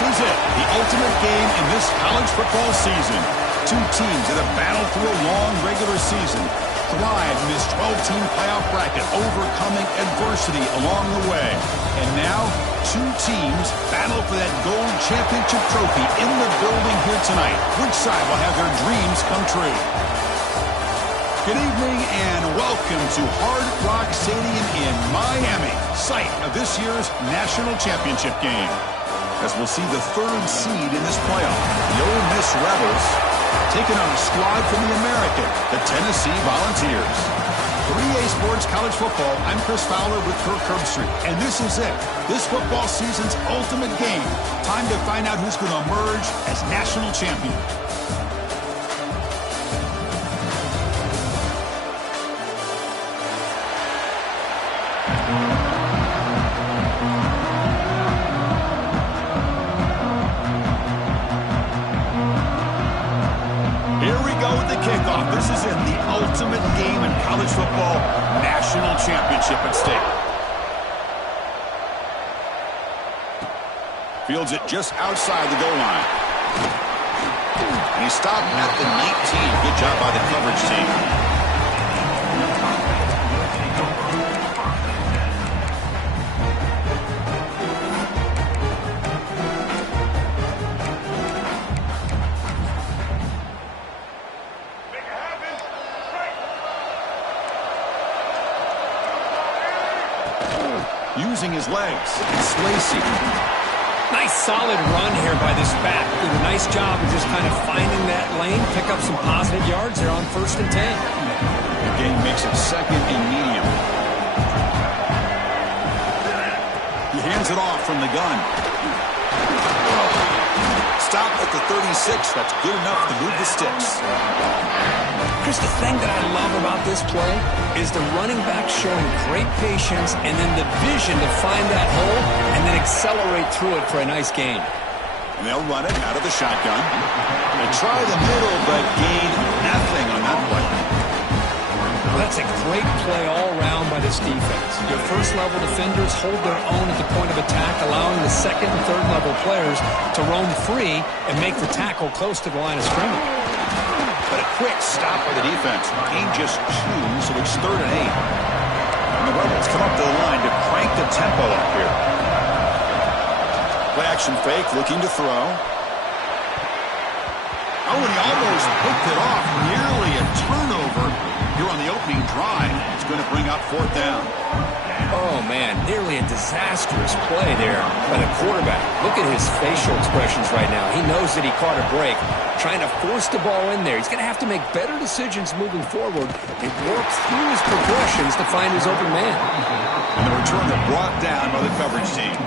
is it, the ultimate game in this college football season. Two teams that have battled through a long regular season, thrived in this 12-team playoff bracket, overcoming adversity along the way. And now, two teams battle for that gold championship trophy in the building here tonight. Which side will have their dreams come true? Good evening and welcome to Hard Rock Stadium in Miami, site of this year's national championship game. As we'll see the third seed in this playoff, the Ole Miss Rebels, taking on a squad from the American, the Tennessee Volunteers. 3A Sports College Football, I'm Chris Fowler with Kirk Herbstreit, and this is it. This football season's ultimate game. Time to find out who's going to emerge as national champion. Kickoff. This is it, the ultimate game in college football, national championship at stake. Fields it just outside the goal line. And he stopped at the 19. Good job by the coverage team. Using his legs, Slacy. Nice solid run here by this back. Did a nice job of just kind of finding that lane, pick up some positive yards there on 1st and 10. The game makes it 2nd and medium. He hands it off from the gun. Stop at the 36. That's good enough to move the sticks. Chris, the thing that I love about this play is the running back showing great patience and then the vision to find that hole and then accelerate through it for a nice gain. And they'll run it out of the shotgun. They try the middle, but gain nothing on that play. Well, that's a great play all around by this defense. Your first-level defenders hold their own at the point of attack, allowing the second and third-level players to roam free and make the tackle close to the line of scrimmage. But a quick stop by the defense. Gain just 2, so it's 3rd and 8. And the Rebels come up to the line to crank the tempo up here. Play action fake, looking to throw. Oh, and he almost picked it off. Nearly a turnover here on the opening drive. It's going to bring up 4th down. Oh, man, nearly a disastrous play there by the quarterback. Look at his facial expressions right now. He knows that he caught a break, trying to force the ball in there. He's going to have to make better decisions moving forward and work through his progressions to find his open man. And the return that brought down by the coverage team.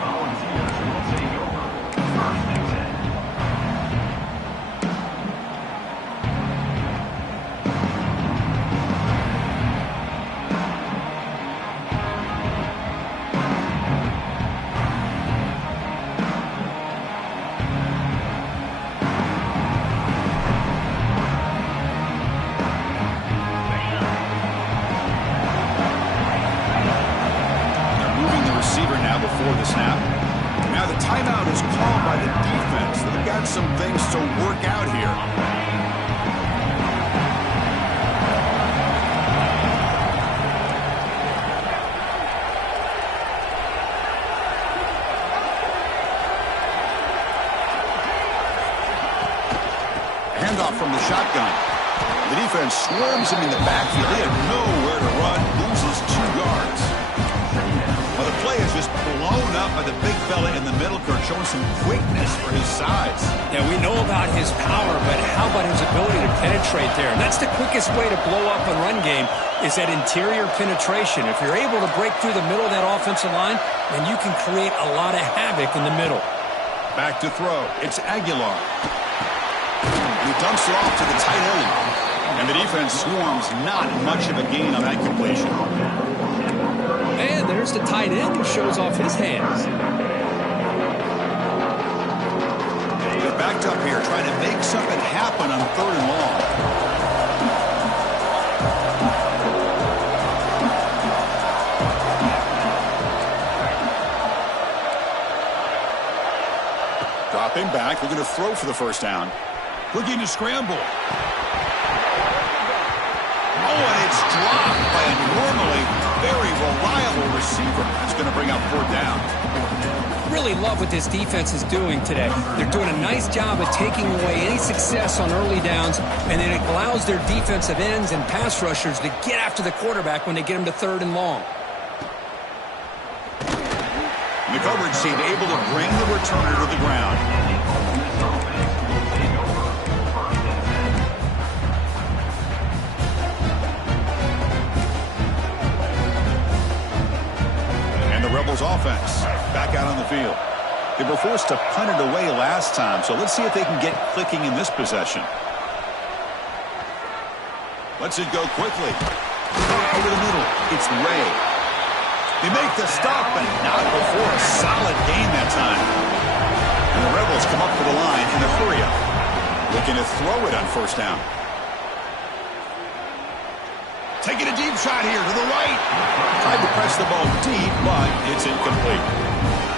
Before the snap. Now the timeout is called by the defense. They've got some things to work out here. Handoff from the shotgun. The defense swarms him in the backfield. He had nowhere to run, loses 2 yards. Well, the play is just blown up by the big fella in the middle, Kirk, showing some quickness for his size. Yeah, we know about his power, but how about his ability to penetrate there? And that's the quickest way to blow up a run game is that interior penetration. If you're able to break through the middle of that offensive line, then you can create a lot of havoc in the middle. Back to throw. It's Aguilar. He dumps it off to the tight end. And the defense swarms, not much of a gain on that completion. And there's the tight end who shows off his hands. They're backed up here, trying to make something happen on 3rd and long. quarterback looking to throw for the first down. Looking to scramble. Oh, and it's dropped by a normally very reliable receiver. That's going to bring up fourth down. Really love what this defense is doing today. They're doing a nice job of taking away any success on early downs, and then it allows their defensive ends and pass rushers to get after the quarterback when they get him to third and long. The coverage team able to bring the returner to the ground. And the Rebels offense back out on the field. They were forced to punt it away last time, so let's see if they can get clicking in this possession. Lets it go quickly. Over the middle, it's Ray. They make the stop, but not before a solid gain that time. And the Rebels come up to the line in a hurry-up. Looking to throw it on first down. Taking a deep shot here to the right. Tried to press the ball deep, but it's incomplete.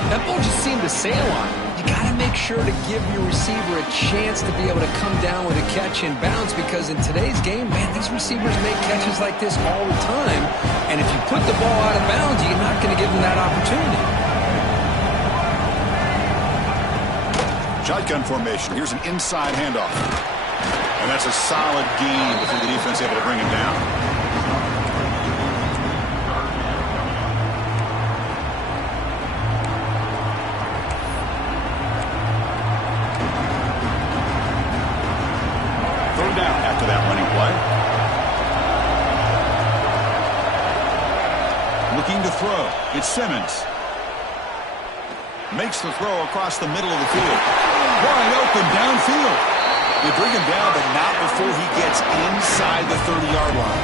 That ball just seemed to sail on. You got to make sure to give your receiver a chance to be able to come down with a catch and bounce, because in today's game, man, these receivers make catches like this all the time. And if you put the ball out of bounds, you're not going to give them that opportunity. Shotgun formation. Here's an inside handoff. And that's a solid gain before the defense able to bring him down. Looking to throw. It's Simmons. Makes the throw across the middle of the field. Wide open downfield. They bring him down, but not before he gets inside the 30-yard line.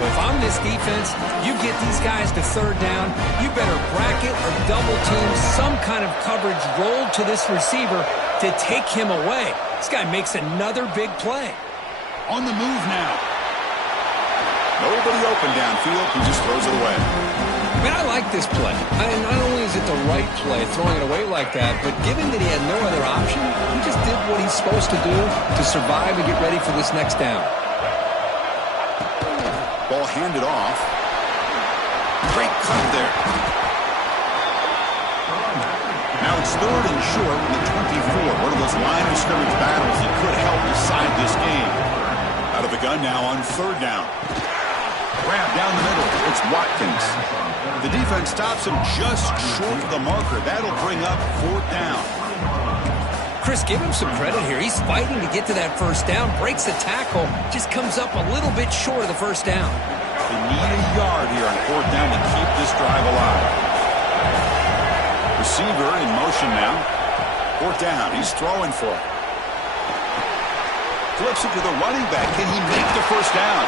Well, if I'm this defense, you get these guys to third down, you better bracket or double team some kind of coverage rolled to this receiver to take him away. This guy makes another big play. On the move now. Nobody open downfield. He just throws it away. Man, I like this play. Not only is it the right play, throwing it away like that, but given that he had no other option, he just did what he's supposed to do to survive and get ready for this next down. Ball handed off. Great cut there. Now it's third and short in the 24. One of those line of scrimmage battles that could help decide this game. Out of the gun now on third down. Grab down the middle. It's Watkins. The defense stops him just short of the marker. That'll bring up fourth down. Chris, give him some credit here. He's fighting to get to that first down, breaks the tackle, just comes up a little bit short of the first down. They need a yard here on fourth down to keep this drive alive. Receiver in motion now. Fourth down. He's throwing for it. Flips it to the running back. Can he make the first down?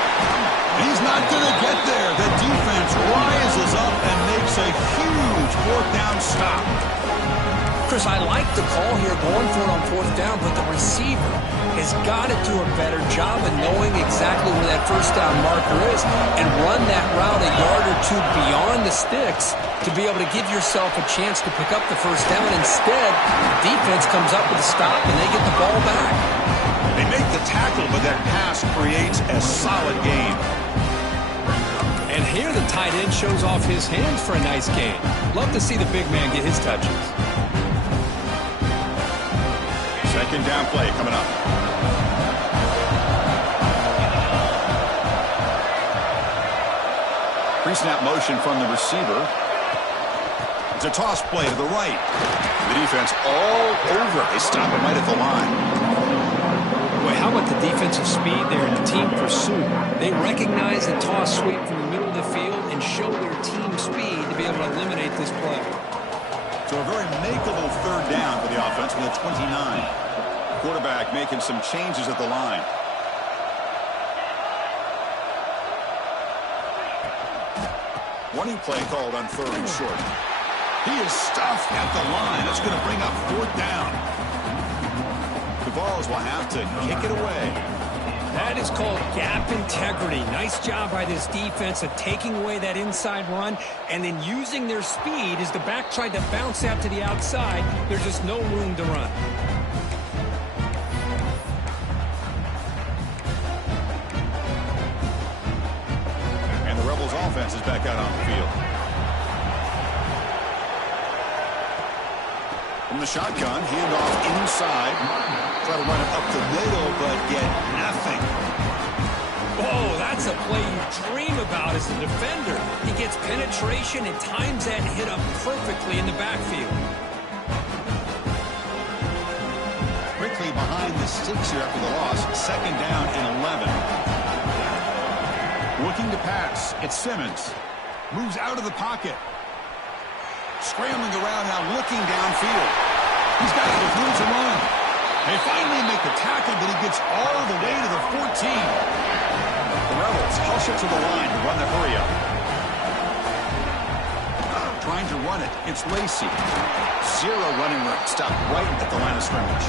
He's not going to get there. The defense rises up and makes a huge fourth down stop. Chris, I like the call here going for it on fourth down, but the receiver has got to do a better job of knowing exactly where that first down marker is and run that route a yard or two beyond the sticks to be able to give yourself a chance to pick up the first down. Instead, the defense comes up with a stop and they get the ball back. They make the tackle, but that pass creates a solid gain. And here the tight end shows off his hands for a nice gain. Love to see the big man get his touches. Second down play coming up. Pre-snap motion from the receiver. It's a toss play to the right. The defense all over. They stop him right at the line. Boy, how about the defensive speed there in team pursuit? They recognize the toss sweep from the middle of the field and show their team speed to be able to eliminate this play. So a very makeable third down for the offense with a 29. Quarterback making some changes at the line. Warning play called on third and short. He is stuffed at the line. That's going to bring up fourth down. The Vols will have to kick it away. That is called gap integrity. Nice job by this defense of taking away that inside run and then using their speed as the back tried to bounce out to the outside. There's just no room to run. And the Rebels offense is back out on the field. From the shotgun, handoff inside. Try to run it up the middle, but get nothing. Oh, that's a play you dream about as a defender. He gets penetration and times that hit up perfectly in the backfield. Quickly behind the sticks here after the loss. 2nd down and 11. Looking to pass. It's Simmons. Moves out of the pocket. Scrambling around now, looking downfield. He's got it with room to run. They finally make the tackle, but he gets all the way to the 14. The Rebels hush it to the line to run the hurry up. Trying to run it, it's Lacy. 0 running room, stopped right at the line of scrimmage.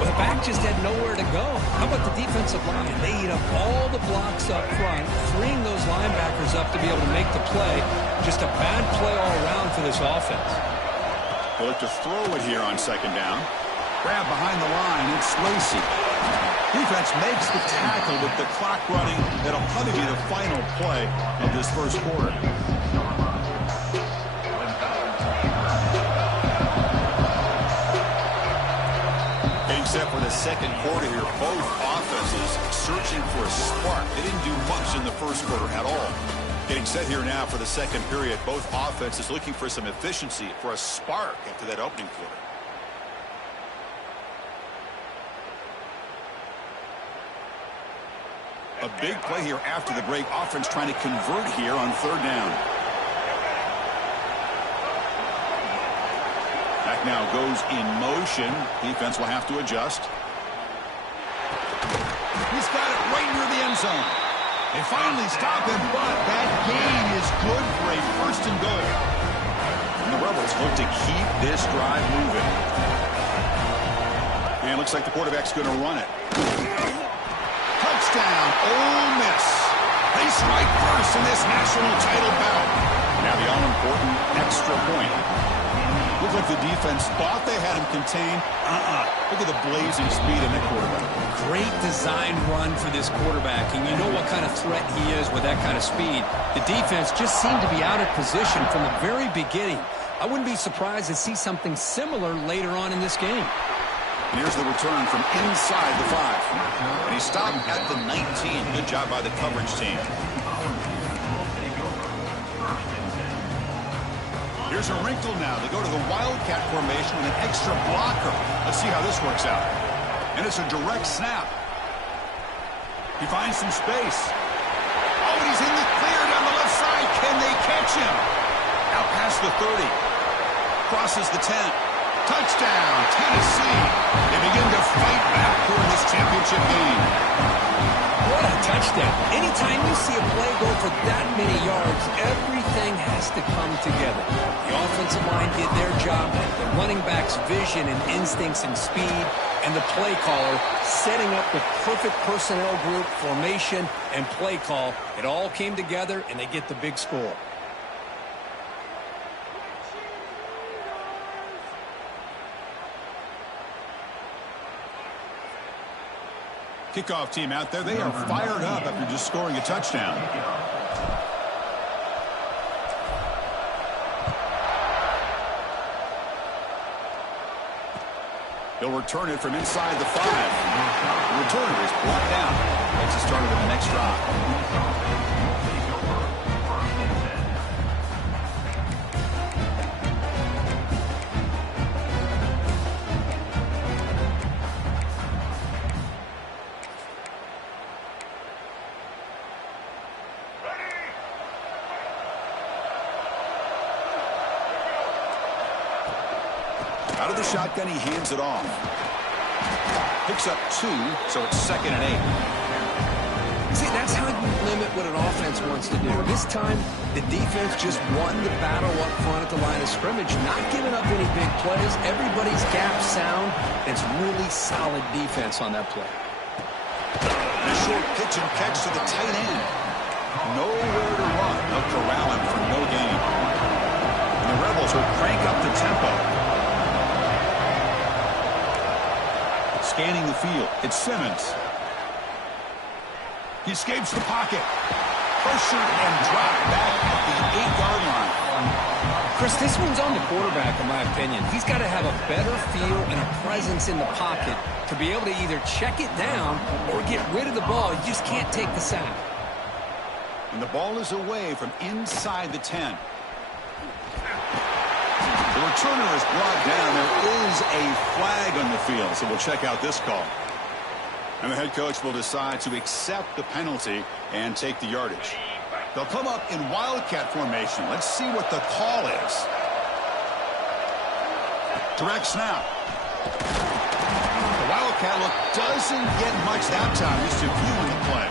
Well, the back just had nowhere to go. How about the defensive line? They eat up all the blocks up front, freeing those linebackers up to be able to make the play. Just a bad play all around for this offense. They look to throw it here on 2nd down. Grab behind the line, it's Lacy. Defense makes the tackle with the clock running. That'll probably be the final play of this first quarter. Getting set for the second quarter here. Both offenses searching for a spark. They didn't do much in the first quarter at all. Getting set here now for the second period. Both offenses looking for some efficiency, for a spark after that opening quarter. A big play here after the break. Offense trying to convert here on 3rd down. Back now goes in motion. Defense will have to adjust. He's got it right near the end zone. They finally stop him, but that gain is good for a 1st and goal. And the Rebels look to keep this drive moving. And it looks like the quarterback's going to run it. Touchdown, Ole Miss. They strike first in this national title bout. Now the all-important extra point. Looked like the defense thought they had him contained. Look at the blazing speed in that quarterback. Great design run for this quarterback, and you know what kind of threat he is with that kind of speed. The defense just seemed to be out of position from the very beginning. I wouldn't be surprised to see something similar later on in this game. And here's the return from inside the 5. And he stopped at the 19. Good job by the coverage team. Here's a wrinkle now. They go to the Wildcat formation with an extra blocker. Let's see how this works out. And it's a direct snap. He finds some space. Oh, and he's in the clear down the left side. Can they catch him? Out past the 30. Crosses the 10. Touchdown, Tennessee. They begin to fight back for this championship game. What a touchdown. Anytime you see a play go for that many yards, everything has to come together. The offensive line did their job, the running back's vision and instincts and speed, and the play caller setting up the perfect personnel group, formation, and play call. It all came together, and they get the big score. Kickoff team out there, they are fired up after just scoring a touchdown. He'll return it from inside the 5. The returner is brought down. Makes it started with the next drive. Out of the shotgun, he hands it off. Picks up 2, so it's 2nd and 8. See, that's how you limit what an offense wants to do. This time, the defense just won the battle up front at the line of scrimmage, not giving up any big plays. Everybody's gap sound. It's really solid defense on that play. short pitch and catch to the tight end. Nowhere to run. They'll corral him for no gain. And the Rebels will crank up the tempo. Scanning the field. It's Simmons. He escapes the pocket. Pressured and dropped back at the 8-yard line. Chris, this one's on the quarterback, in my opinion. He's got to have a better feel and a presence in the pocket to be able to either check it down or get rid of the ball. You just can't take the sack. And the ball is away from inside the 10. The returner is brought down. There is a flag on the field, so we'll check out this call. And the head coach will decide to accept the penalty and take the yardage. They'll come up in Wildcat formation. Let's see what the call is. Direct snap. The Wildcat look doesn't get much that time. Just a few in the play.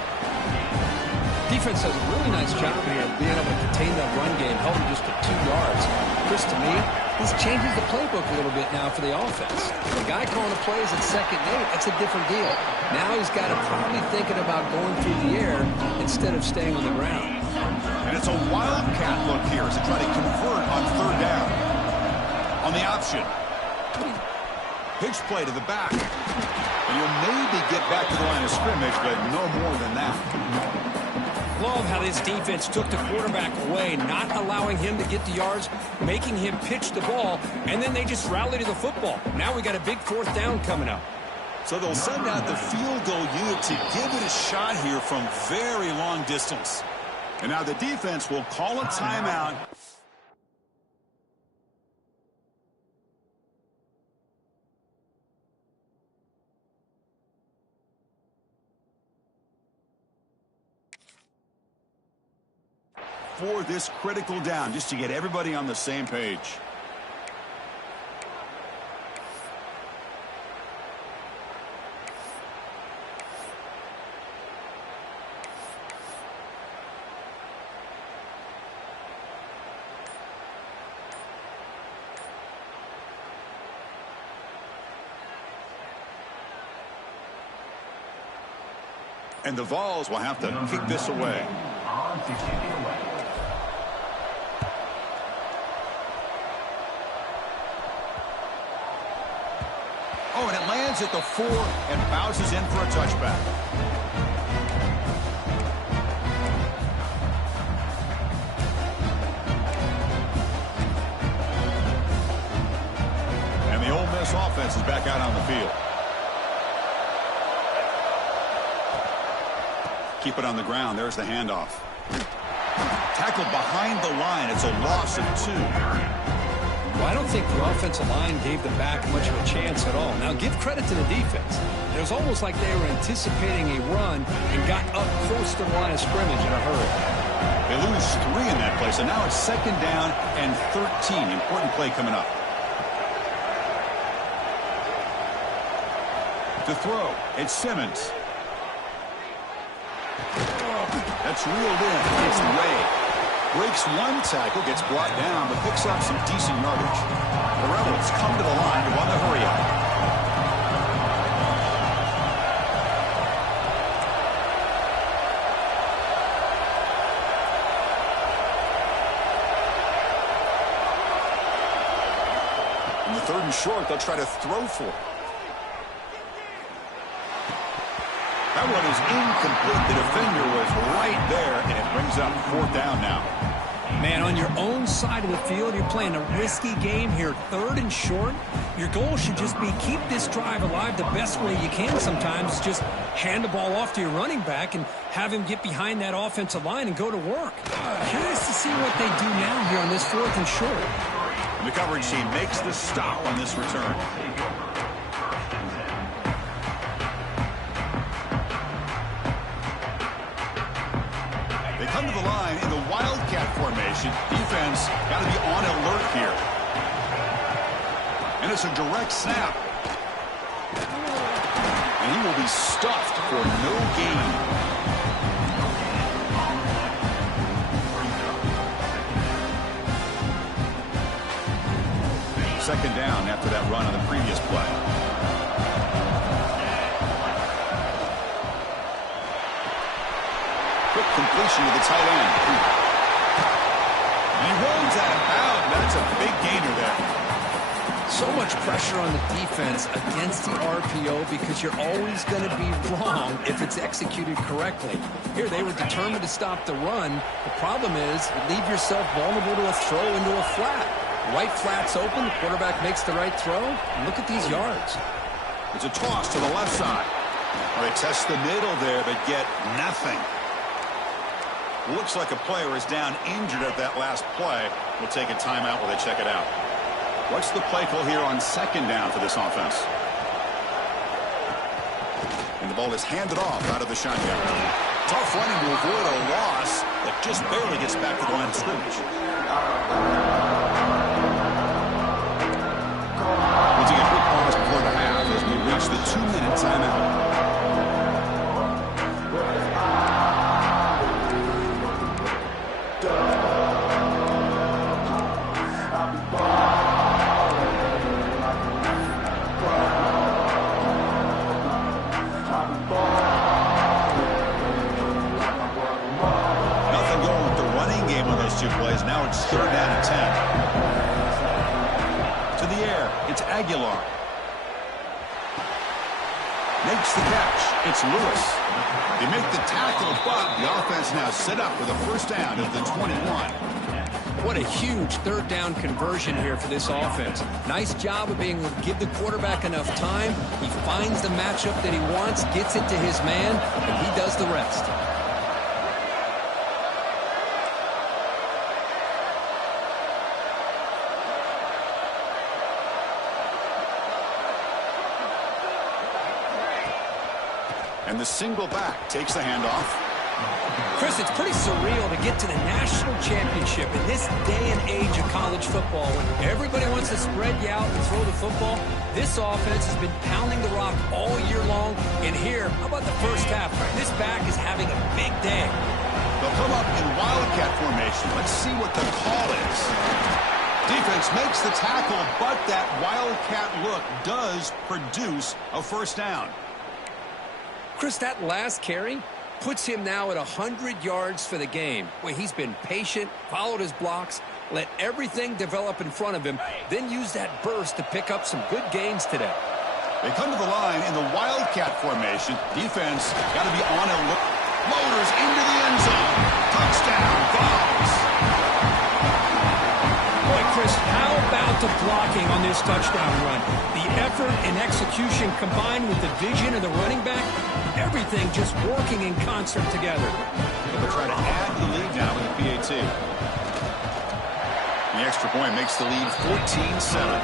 Defense does a really nice job here of being able to contain that run game, held him just to 2 yards. Chris, to me, this changes the playbook a little bit now for the offense. The guy calling the plays at 2nd and 8, that's a different deal. Now he's got to probably thinking about going through the air instead of staying on the ground. And it's a Wildcat look here as they try to convert on 3rd down. On the option. Pitch play to the back. And you'll maybe get back to the line of scrimmage, but no more than that. Love how this defense took the quarterback away, not allowing him to get the yards, making him pitch the ball, and then they just rally to the football. Now we got a big 4th down coming up. So they'll send out the field goal unit to give it a shot here from very long distance. And now the defense will call a timeout. For this critical down, just to get everybody on the same page. And the Vols will have to kick this away. Oh, and it lands at the 4 and bounces in for a touchback. And the Ole Miss offense is back out on the field. Keep it on the ground. There's the handoff. Tackled behind the line. It's a loss of 2. Well, I don't think the offensive line gave the back much of a chance at all. Now, give credit to the defense. It was almost like they were anticipating a run and got up close to the line of scrimmage in a hurry. They lose 3 in that play, so now it's 2nd down and 13. Important play coming up. To throw, it's Simmons. That's reeled in. It's Ray. Breaks 1 tackle, gets brought down, but picks up some decent yardage. The Rebels come to the line to run the hurry up. In the 3rd and short, they'll try to throw for it. That one is incomplete. The defender was right there, and it brings up 4th down now. Man, on your own side of the field, you're playing a risky game here, 3rd and short. Your goal should just be keep this drive alive the best way you can sometimes. Just hand the ball off to your running back and have him get behind that offensive line and go to work. Curious to see what they do now here on this 4th and short. And the coverage team makes the stop on this return. Come to the line in the Wildcat formation. Defense got to be on alert here. And it's a direct snap. And he will be stuffed for no gain. Second down after that run on the previous play. Quick completion to the tight end. And he rolls that out. That's a big gainer there. So much pressure on the defense against the RPO because you're always going to be wrong if it's executed correctly. Here, they were determined to stop the run. The problem is you leave yourself vulnerable to a throw into a flat. Right flat's open, the quarterback makes the right throw, and look at these yards. It's a toss to the left side. Well, they test the middle there, but get nothing. Looks like a player is down injured at that last play. We'll take a timeout while they check it out. What's the play call here on second down for this offense? And the ball is handed off out of the shotgun. Tough running to avoid a loss that just barely gets back to the line of scrimmage. We'll take a quick pause before the half as we reach the 2-minute timeout. Two plays. Now it's 3rd down and 10. To the air. It's Aguilar. Makes the catch. It's Lewis. They make the tackle, but the offense now set up with a first down at the 21. What a huge 3rd down conversion here for this offense. Nice job of being able to give the quarterback enough time. He finds the matchup that he wants, gets it to his man, and he does the rest. And the single back takes the handoff. Chris, it's pretty surreal to get to the national championship in this day and age of college football when everybody wants to spread you out and throw the football. This offense has been pounding the rock all year long. And here, how about the first half? This back is having a big day. They'll come up in wildcat formation. Let's see what the call is. Defense makes the tackle, but that wildcat look does produce a first down. Chris, that last carry puts him now at 100 yards for the game, where he's been patient, followed his blocks, let everything develop in front of him, then use that burst to pick up some good gains today. They come to the line in the wildcat formation. Defense got to be on alert. Loaders into the end zone. Touchdown, Vols. Boy, Chris, how about the blocking on this touchdown run? The effort and execution combined with the vision of the running back, everything just working in concert together. They'll try to add to the lead now with the PAT. The extra point makes the lead 14-7.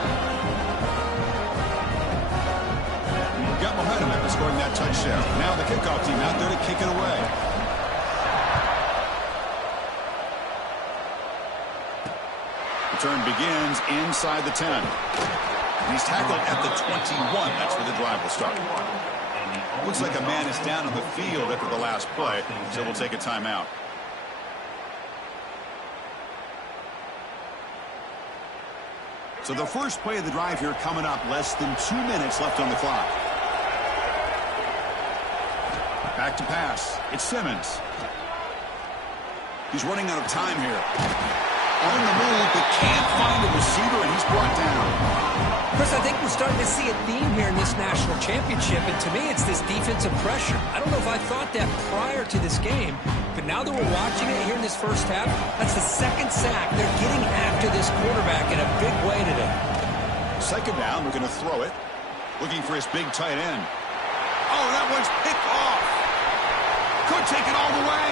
Got momentum after scoring that touchdown. Now the kickoff team out there to kick it away. Return begins inside the 10. He's tackled at the 21. That's where the drive will start. Looks like a man is down on the field after the last play, so we'll take a timeout. So the first play of the drive here coming up, less than 2 minutes left on the clock. Back to pass. It's Simmons. He's running out of time here. On the move, but can't find a receiver, and he's brought down. Chris, I think we're starting to see a theme here in this national championship, and to me, it's this defensive pressure. I don't know if I thought that prior to this game, but now that we're watching it here in this first half, that's the second sack. They're getting after this quarterback in a big way today. Second down, we're going to throw it. Looking for his big tight end. Oh, that one's picked off. Could take it all the way.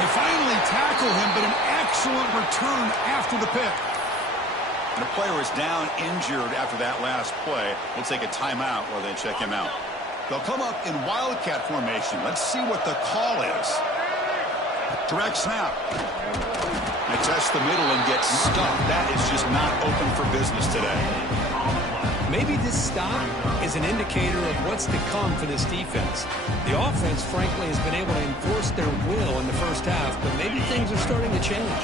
They finally tackle him, but an excellent return after the pick. And the player is down injured after that last play. We'll take a timeout while they check him out. They'll come up in wildcat formation. Let's see what the call is. Direct snap. They test the middle and get stuck. That is just not open for business today. Maybe this stop is an indicator of what's to come for this defense. The offense, frankly, has been able to enforce their will in the first half, but maybe things are starting to change.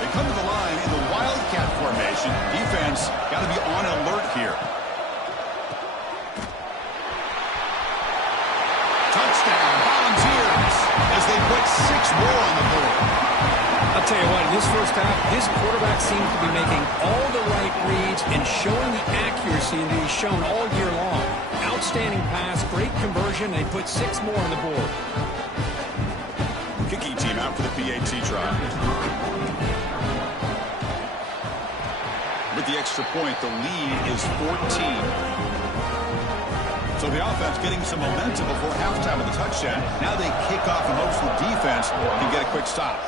They come to the line in the wildcat formation. Defense got to be on alert here. Touchdown, Volunteers. more on the board. I'll tell you what, in this first half, his quarterback seems to be making all the right reads and showing the accuracy that he's shown all year long. Outstanding pass, great conversion. They put 6 more on the board. Kicking team out for the PAT try. With the extra point, the lead is 14. So the offense getting some momentum before halftime with a touchdown. Now they kick off in hopes the defense can get a quick stop.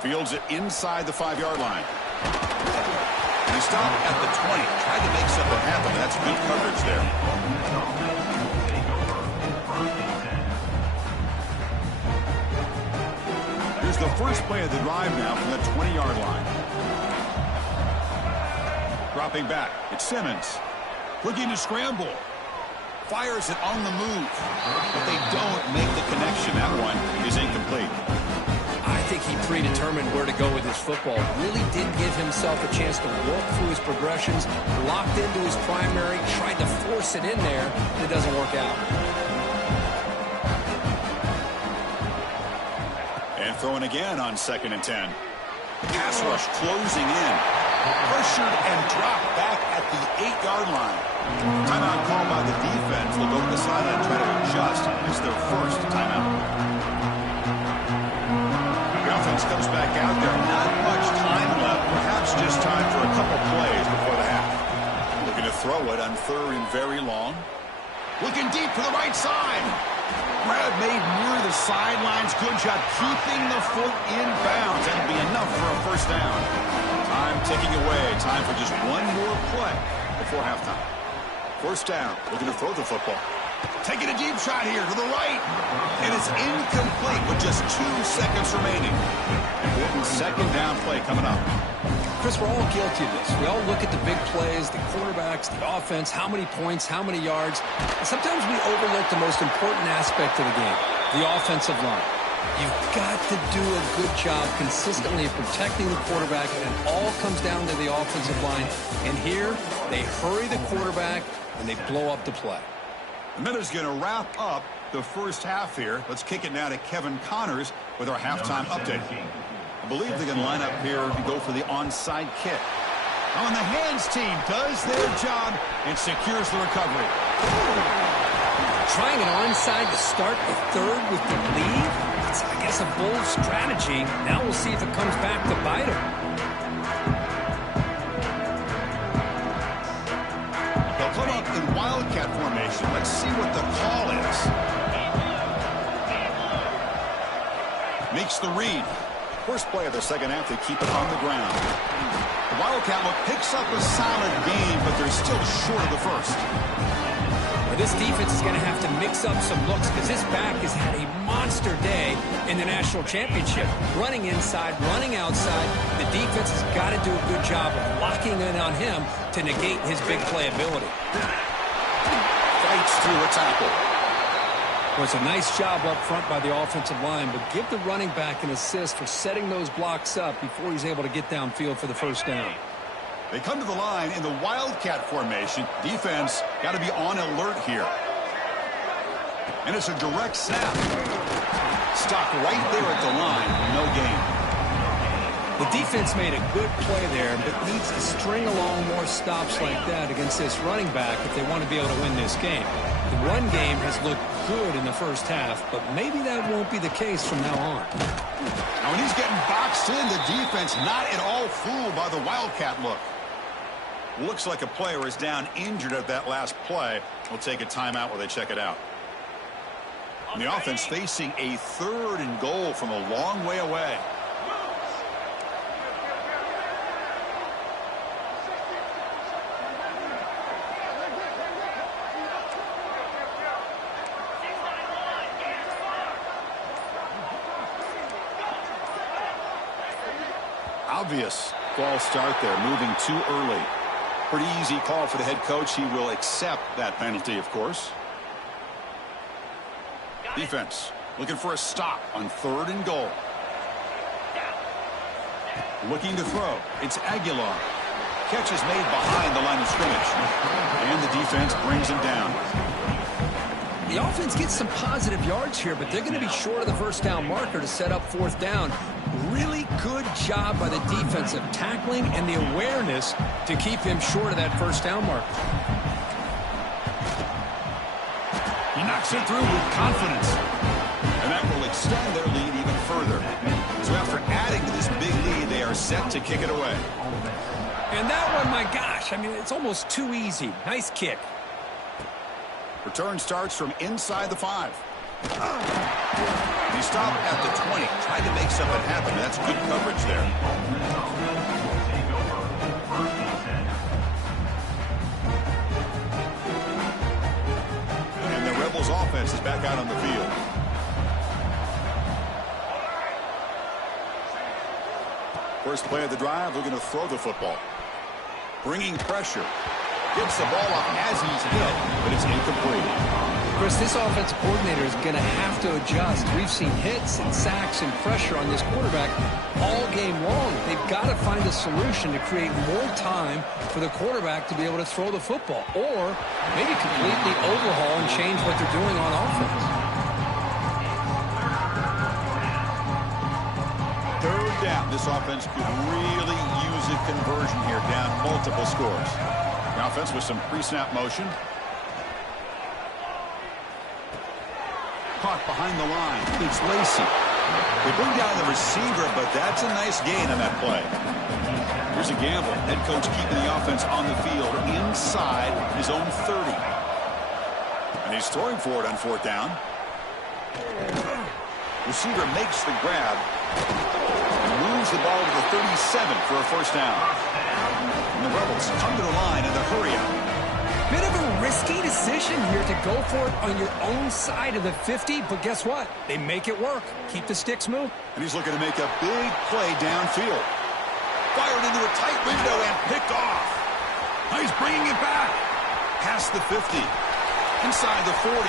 Fields it inside the 5-yard line. And he stopped at the 20. Tried to make something happen. That's good coverage there. Here's the first play of the drive now from the 20-yard line. Dropping back, it's Simmons. Looking to scramble. Fires it on the move. But they don't make the connection. That one is incomplete. I think he predetermined where to go with his football. Really did give himself a chance to work through his progressions. Locked into his primary. Tried to force it in there. And it doesn't work out. And throwing again on 2nd and 10. Pass rush closing in. Pressured and dropped back at the 8-yard line. Timeout called by the defense. They'll go to the sideline and try to adjust. It's their first timeout. The offense comes back out there. Not much time left. Perhaps just time for a couple plays before the half. Looking to throw it on 3rd and very long. Looking deep to the right side. Grab made near the sidelines. Good job keeping the foot in bounds. That'll be enough for a first down. Time ticking away. Time for just one more play before halftime. First down. Looking to throw the football. Taking a deep shot here to the right. And it's incomplete with just 2 seconds remaining. Important second down play coming up. Chris, we're all guilty of this. We all look at the big plays, the quarterbacks, the offense, how many points, how many yards. And sometimes we overlook the most important aspect of the game, the offensive line. You've got to do a good job consistently of protecting the quarterback, and it all comes down to the offensive line. And here, they hurry the quarterback, and they blow up the play. The minute's going to wrap up the first half here. Let's kick it now to Kevin Connors with our halftime update. I believe they can line up here and go for the onside kick. On the hands team does their job and secures the recovery. Trying an onside to start the 3rd with the lead? It's, I guess, a bold strategy. Now we'll see if it comes back to bite him. They'll come up in Wildcat formation. Let's see what the call is. Makes the read. First play of the second half, they keep it on the ground. The Wildcat look picks up a solid gain, but they're still short of the first. Well, this defense is going to have to mix up some looks because this back has had a monster day in the national championship. Running inside, running outside. The defense has got to do a good job of locking in on him to negate his big play ability. Fights through a tackle. Well, it's a nice job up front by the offensive line, but give the running back an assist for setting those blocks up before he's able to get downfield for the first down. They come to the line in the Wildcat formation. Defense got to be on alert here. And it's a direct snap. Stopped right there at the line. No gain. The defense made a good play there, but needs to string along more stops like that against this running back if they want to be able to win this game. The run game has looked good in the first half, but maybe that won't be the case from now on. Now when he's getting boxed in, the defense not at all fooled by the Wildcat look. Looks like a player is down injured at that last play. We'll take a timeout while they check it out. And the offense facing a 3rd and goal from a long way away. Obvious false start there, moving too early. Pretty easy call for the head coach. He will accept that penalty, of course. Defense looking for a stop on 3rd and goal. Looking to throw. It's Aguilar. Catch is made behind the line of scrimmage. And the defense brings him down. the offense gets some positive yards here, but they're going to be short of the first down marker to set up fourth down. Really good job by the defensive tackling and the awareness to keep him short of that first down marker. He knocks it through with confidence. And that will extend their lead even further. So after adding to this big lead, they are set to kick it away. And that one, my gosh, I mean, it's almost too easy. Nice kick. Return starts from inside the 5. He stopped at the 20, tried to make something happen. That's good coverage there. And the Rebels offense is back out on the field. First play of the drive, they're going to throw the football. Bringing pressure. Gets the ball up as he's hit, but it's incomplete. Chris, this offensive coordinator is going to have to adjust. We've seen hits and sacks and pressure on this quarterback all game long. They've got to find a solution to create more time for the quarterback to be able to throw the football, or maybe completely overhaul and change what they're doing on offense. Third down. This offense could really use a conversion here, down multiple scores. The offense with some pre-snap motion. Caught behind the line. It's Lacy. They bring down the receiver, but that's a nice gain on that play. Here's a gamble. Head coach keeping the offense on the field inside his own 30. And he's throwing for it on fourth down. Receiver makes the grab and moves the ball to the 37 for a first down. And the Rebels come to the line in the hurry up. Bit of a risky decision here to go for it on your own side of the 50, but guess what? They make it work. Keep the sticks moving. And he's looking to make a big play downfield. Fired into a tight window and picked off. Now he's bringing it back. Past the 50. Inside the 40.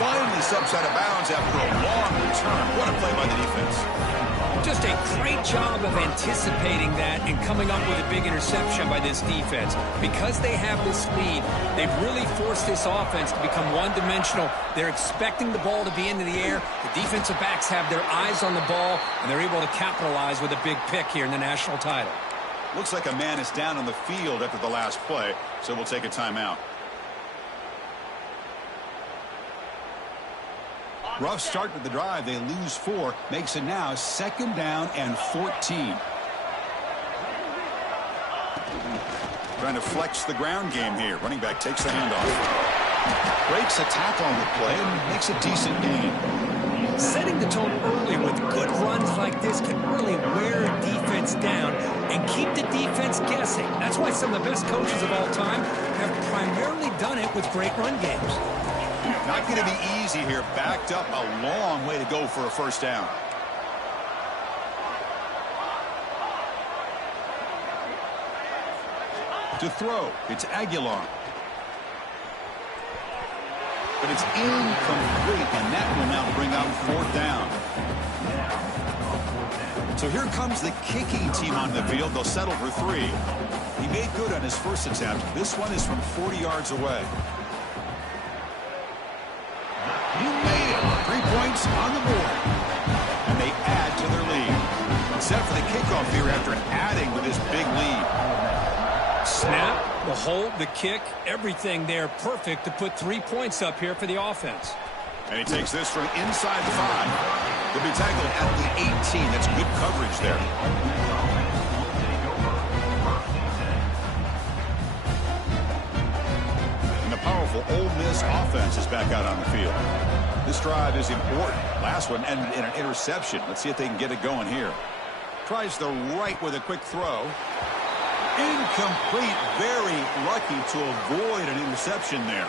Finally steps out of bounds after a long return. What a play by the defense. Just a great job of anticipating that and coming up with a big interception by this defense. Because they have this lead, they've really forced this offense to become one-dimensional. They're expecting the ball to be into the air. The defensive backs have their eyes on the ball, and they're able to capitalize with a big pick here in the national title. Looks like a man is down on the field after the last play, so we'll take a timeout. Rough start to the drive. They lose 4. Makes it now second down and 14. Trying to flex the ground game here. Running back takes the handoff. Breaks a tackle on the play and makes a decent gain. Setting the tone early with good runs like this can really wear a defense down and keep the defense guessing. That's why some of the best coaches of all time have primarily done it with great run games. Not going to be easy here. Backed up a long way to go for a first down. To throw, it's Aguilar. But it's incomplete, and that will now bring up fourth down. So here comes the kicking team on the field. They'll settle for 3. He made good on his first attempt. This one is from 40 yards away. You made it. 3 points on the board. And they add to their lead. Set for the kickoff here after adding to this big lead. Snap, the hold, the kick, everything there perfect to put 3 points up here for the offense. And he takes this from inside the 5. He'll be tackled at the 18. That's good coverage there. And the powerful Ole Miss offense is back out on the field. This drive is important. Last one ended in an interception. Let's see if they can get it going here. Tries the right with a quick throw. Incomplete. Very lucky to avoid an interception there.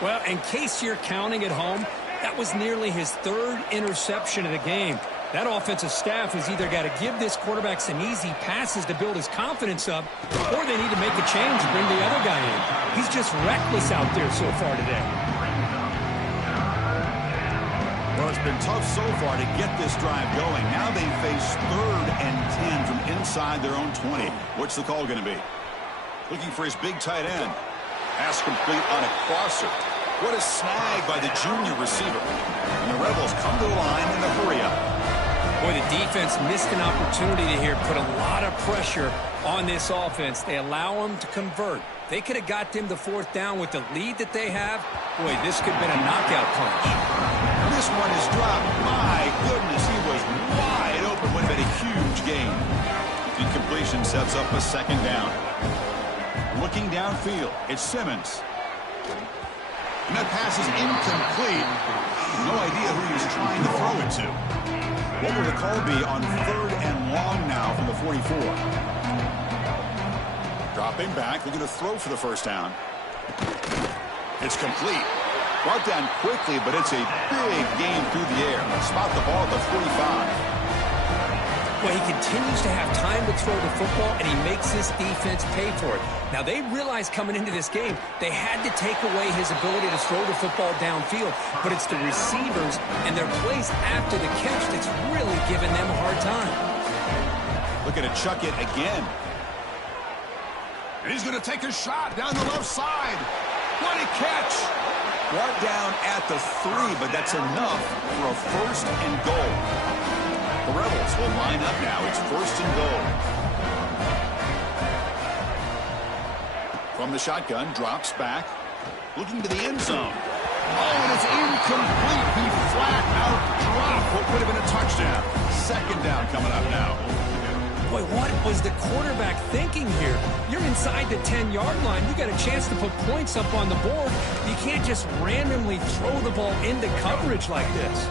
Well, in case you're counting at home, that was nearly his 3rd interception of the game. That offensive staff has either got to give this quarterback some easy passes to build his confidence up, or they need to make a change and bring the other guy in. He's just reckless out there so far today. Well, it's been tough so far to get this drive going. Now they face 3rd and 10 from inside their own 20. What's the call going to be? Looking for his big tight end. Pass complete on a crosser. What a snag by the junior receiver. And the Rebels come to the line in a hurry-up. Boy, the defense missed an opportunity here, put a lot of pressure on this offense. They allow them to convert. They could have got them the fourth down with the lead that they have. Boy, this could have been a knockout punch. This one is dropped. My goodness, he was wide open. Would have been a huge gain. Incompletion sets up a second down. Looking downfield, it's Simmons. And that pass is incomplete. No idea who he was trying to throw it to. What will the call be on 3rd and long now from the 44? Dropping back, looking to throw for the first down. It's complete. Brought down quickly, but it's a big gain through the air. Spot the ball at the 45. Well, he continues to have time to throw the football, and he makes this defense pay for it. Now, they realized coming into this game, they had to take away his ability to throw the football downfield, but it's the receivers and their plays after the catch that's really giving them a hard time. Looking to chuck it again. And he's going to take a shot down the left side. What a catch! Brought down at the 3, but that's enough for a 1st and goal. The Rebels will line up now. It's 1st and goal. From the shotgun, drops back. Looking to the end zone. Oh, and it's incomplete. He flat out dropped what would have been a touchdown. 2nd down coming up now. Boy, what was the quarterback thinking here? You're inside the 10-yard line. You got a chance to put points up on the board. You can't just randomly throw the ball into coverage like this.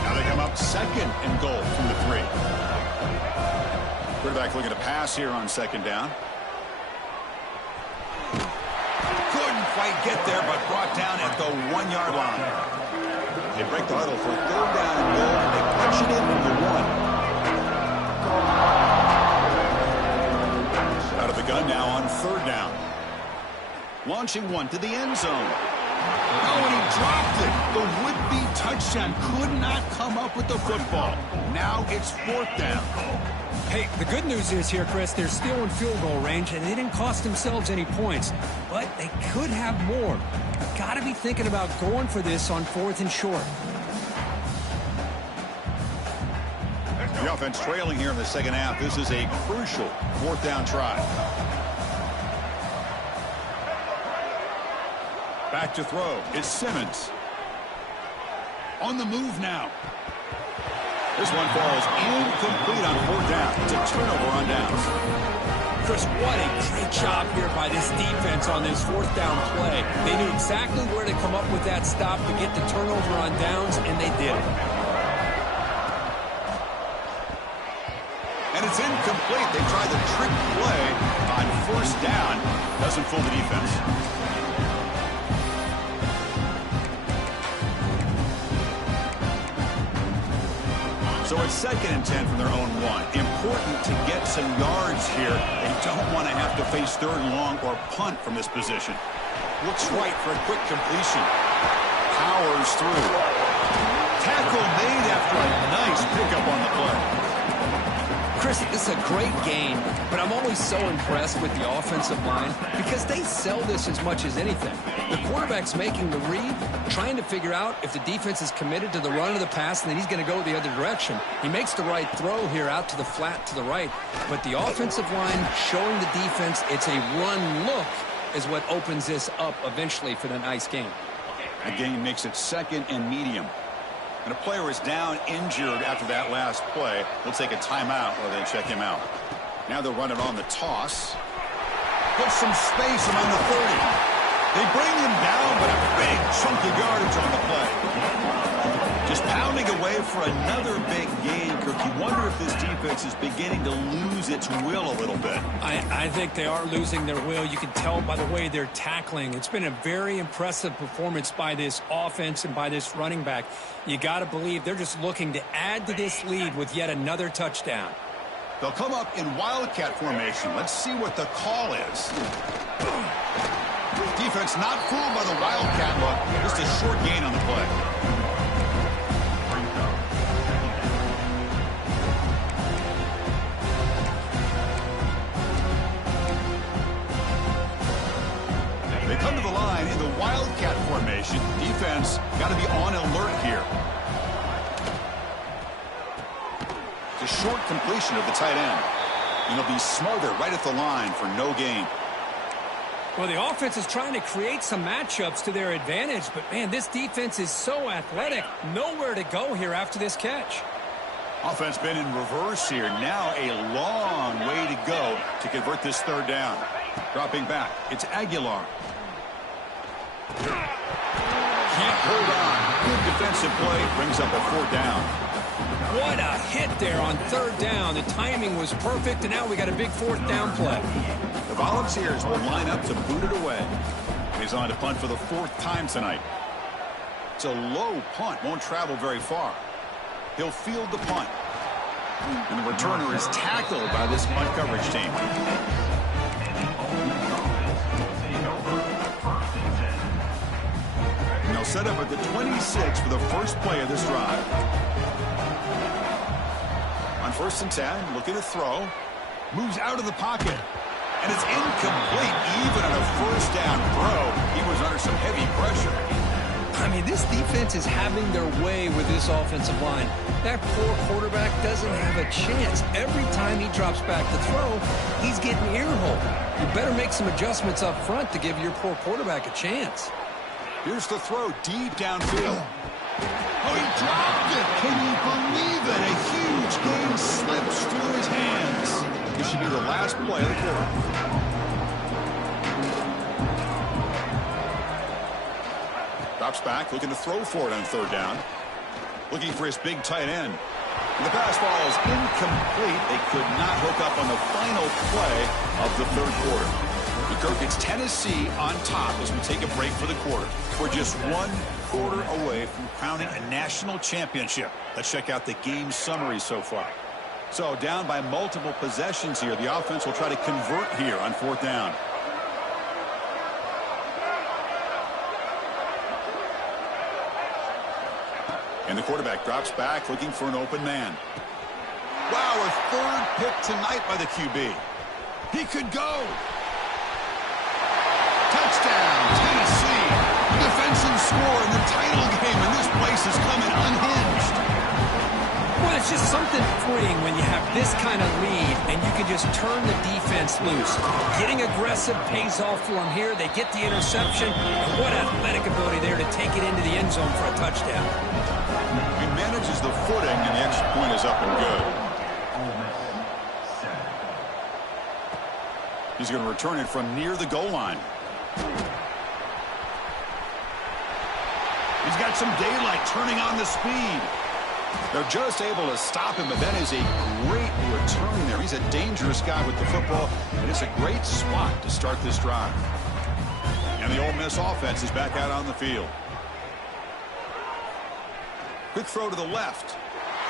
Now they come up 2nd and goal from the 3. Quarterback looking to pass here on 2nd down. Couldn't quite get there, but brought down at the 1-yard line. They break the huddle for 3rd down and goal, and they punch it in from the 1. Out of the gun now on 3rd down. Launching one to the end zone. Oh, and he dropped it. The would-be touchdown could not come up with the football. Now it's 4th down. Hey, the good news is here, Chris, they're still in field goal range, and they didn't cost themselves any points. But they could have more. Got to be thinking about going for this on 4th and short. The offense trailing here in the 2nd half. This is a crucial 4th down try. Back to throw. It's Simmons. On the move now. This one falls incomplete on 4th down. It's a turnover on downs. Chris, what a great job here by this defense on this 4th down play. They knew exactly where to come up with that stop to get the turnover on downs, and they did it. And it's incomplete. They try the trick play on 1st down. Doesn't fool the defense. So it's 2nd and 10 from their own 1. Important to get some yards here. They don't want to have to face 3rd and long or punt from this position. Looks right for a quick completion. Powers through. Tackle made after a nice pickup on the play. Chris, this is a great game, but I'm always so impressed with the offensive line because they sell this as much as anything. The quarterback's making the read, trying to figure out if the defense is committed to the run or the pass, and then he's going to go the other direction. He makes the right throw here out to the flat to the right, but the offensive line showing the defense it's a run look is what opens this up eventually for the nice game. That gain makes it 2nd and medium. And a player is down injured after that last play. We'll take a timeout while they check him out. Now they'll run it on the toss. Put some space around the 30. They bring him down, but a big chunk of yardage on the play. Just pounding away for another big gain, Kirk. You wonder if this defense is beginning to lose its will a little bit. I think they are losing their will. You can tell by the way they're tackling. It's been a very impressive performance by this offense and by this running back. You got to believe they're just looking to add to this lead with yet another touchdown. They'll come up in Wildcat formation. Let's see what the call is. Defense not fooled by the Wildcat look. Just a short gain on the play. They come to the line in the Wildcat formation. Defense got to be on alert here. It's a short completion of the tight end. And he'll be smothered right at the line for no gain. Well, the offense is trying to create some matchups to their advantage, but, man, this defense is so athletic. Nowhere to go here after this catch. Offense been in reverse here. Now a long way to go to convert this third down. Dropping back, it's Aguilar. Can't hold on. Good defensive play. Brings up a fourth down. What a hit there on third down. The timing was perfect, and now we got a big fourth down play. The Volunteers will line up to boot it away. He's on to punt for the fourth time tonight. It's a low punt. Won't travel very far. He'll field the punt. And the returner is tackled by this punt coverage team. And they'll set up at the 26 for the first play of this drive. On 1st and 10, looking to throw. Moves out of the pocket. And it's incomplete even on a first down throw. He was under some heavy pressure. I mean, this defense is having their way with this offensive line. That poor quarterback doesn't have a chance. Every time he drops back to throw, he's getting earholed. You better make some adjustments up front to give your poor quarterback a chance. Here's the throw deep downfield. Oh, he dropped it. Can you believe it? A huge game slips through his hands. This should be the last play of the quarter. Drops back, looking to throw for it on third down. Looking for his big tight end. And the pass ball is incomplete. They could not hook up on the final play of the third quarter. Kirk, it's Tennessee on top as we take a break for the quarter. We're just 1 quarter away from crowning a national championship. Let's check out the game summary so far. So down by multiple possessions here. The offense will try to convert here on fourth down. And the quarterback drops back looking for an open man. Wow, a third pick tonight by the QB. He could go. Touchdown, Tennessee. Defensive score in the title game, and this place is coming unhinged. Well, it's just something freeing when you have this kind of lead and you can just turn the defense loose. Getting aggressive pays off for them here. They get the interception. And what athletic ability there to take it into the end zone for a touchdown. He manages the footing, and the extra point is up and good. He's going to return it from near the goal line. He's got some daylight turning on the speed. They're just able to stop him, but that is a great return there. He's a dangerous guy with the football, and it's a great spot to start this drive. And the Ole Miss offense is back out on the field. Quick throw to the left.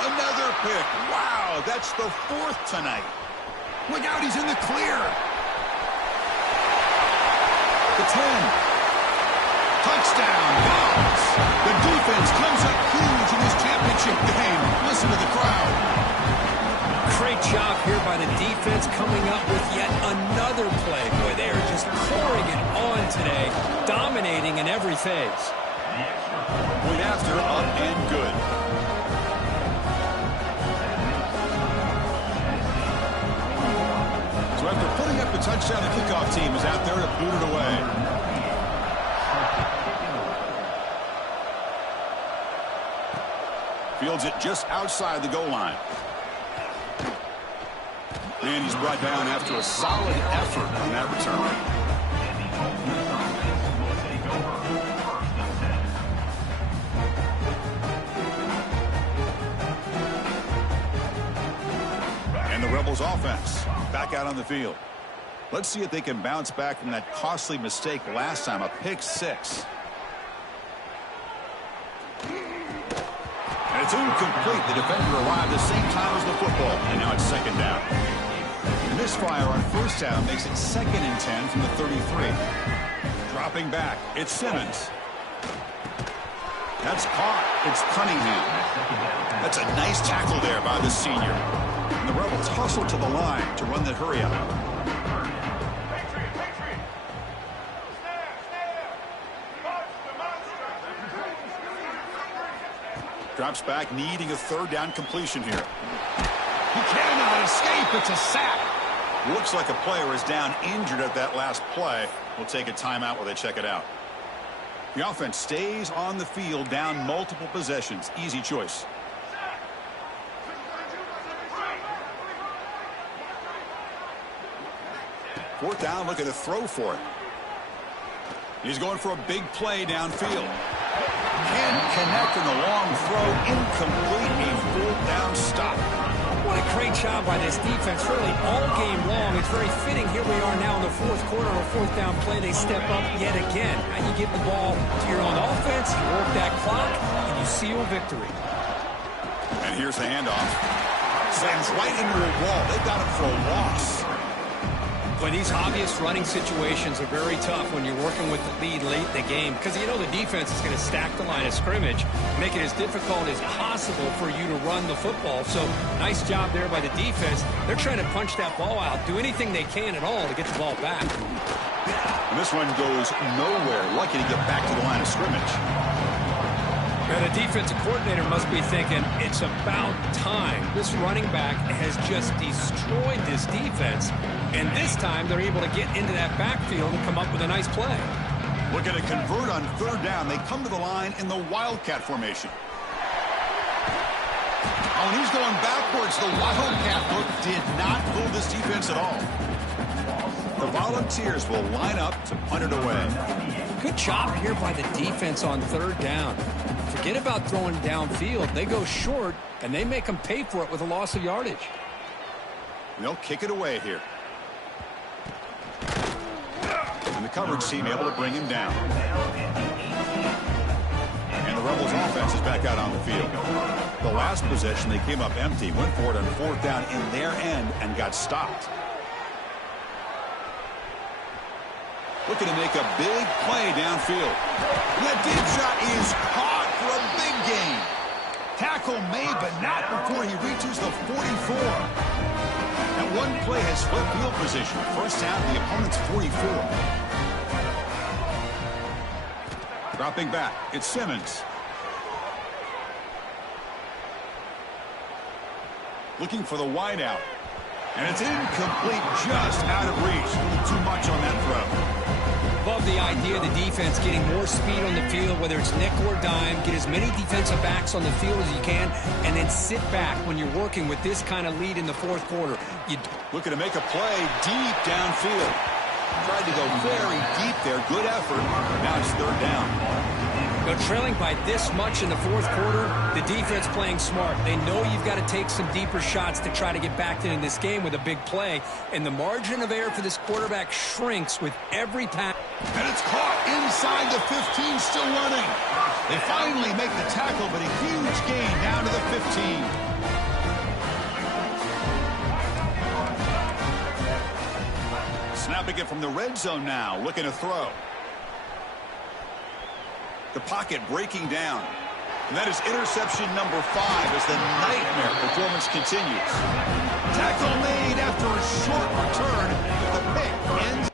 Another pick. Wow, that's the fourth tonight. Look out, he's in the clear. The 10. Touchdown, Vols. The defense comes up huge in this championship game. Listen to the crowd. Great job here by the defense coming up with yet another play. Boy, they are just pouring it on today, dominating in every phase. Point after, up and good. So after putting up a touchdown, the kickoff team is out there to boot it away. Fields it just outside the goal line. And he's brought down after a solid effort on that return. And the Rebels offense back out on the field. Let's see if they can bounce back from that costly mistake last time, a pick six. And it's incomplete. The defender arrived the same time as the football, and now it's second down. And this fire on first down makes it 2nd and 10 from the 33. Dropping back, it's Simmons. That's caught. It's Cunningham. That's a nice tackle there by the senior. And the Rebels hustle to the line to run the hurry up. Drops back, needing a third down completion here. He cannot escape. It's a sack. Looks like a player is down injured at that last play. We'll take a timeout while they check it out. The offense stays on the field, down multiple possessions. Easy choice. Fourth down, looking to throw for it. He's going for a big play downfield. Can't connect in the long throw. Incomplete. A full down stop. What a great job by this defense, really all game long. It's very fitting. Here we are now in the fourth quarter, a fourth down play. They step up yet again. And you give the ball to your own offense, you work that clock, and you seal victory. And here's the handoff. Slams right into a wall. They've got him for a loss. But these obvious running situations are very tough when you're working with the lead late in the game because you know the defense is going to stack the line of scrimmage, make it as difficult as possible for you to run the football. So nice job there by the defense. They're trying to punch that ball out, do anything they can at all to get the ball back. And this one goes nowhere. Lucky to get back to the line of scrimmage. And the defensive coordinator must be thinking, it's about time. This running back has just destroyed this defense. And this time, they're able to get into that backfield and come up with a nice play. Looking to convert on third down. They come to the line in the Wildcat formation. Oh, and he's going backwards. The Wildcat look did not fool this defense at all. The Volunteers will line up to punt it away. Good job here by the defense on third down. Forget about throwing downfield. They go short, and they make them pay for it with a loss of yardage. And they'll kick it away here. And the coverage team able to bring him down. And the Rebels offense is back out on the field. The last possession, they came up empty, went for it on fourth down in their end and got stopped. Looking to make a big play downfield. And that deep shot is caught for a big gain. Tackle made, but not before he reaches the 44. And one play has split field position. First down, the opponent's 44. Dropping back, it's Simmons. Looking for the wideout. And it's incomplete, just out of reach. Too much on that throw. Love the idea of the defense getting more speed on the field, whether it's nickel or dime. Get as many defensive backs on the field as you can, and then sit back when you're working with this kind of lead in the fourth quarter. Looking to make a play deep downfield. Tried to go very deep there. Good effort. Now it's third down. They're trailing by this much in the fourth quarter. The defense playing smart. They know you've got to take some deeper shots to try to get back in this game with a big play. And the margin of error for this quarterback shrinks with every pass. And it's caught inside the 15, still running. They finally make the tackle, but a huge gain down to the 15. Snapping it from the red zone now, looking to throw. The pocket breaking down. And that is interception number 5 as the nightmare performance continues. Tackle made after a short return. The pick ends.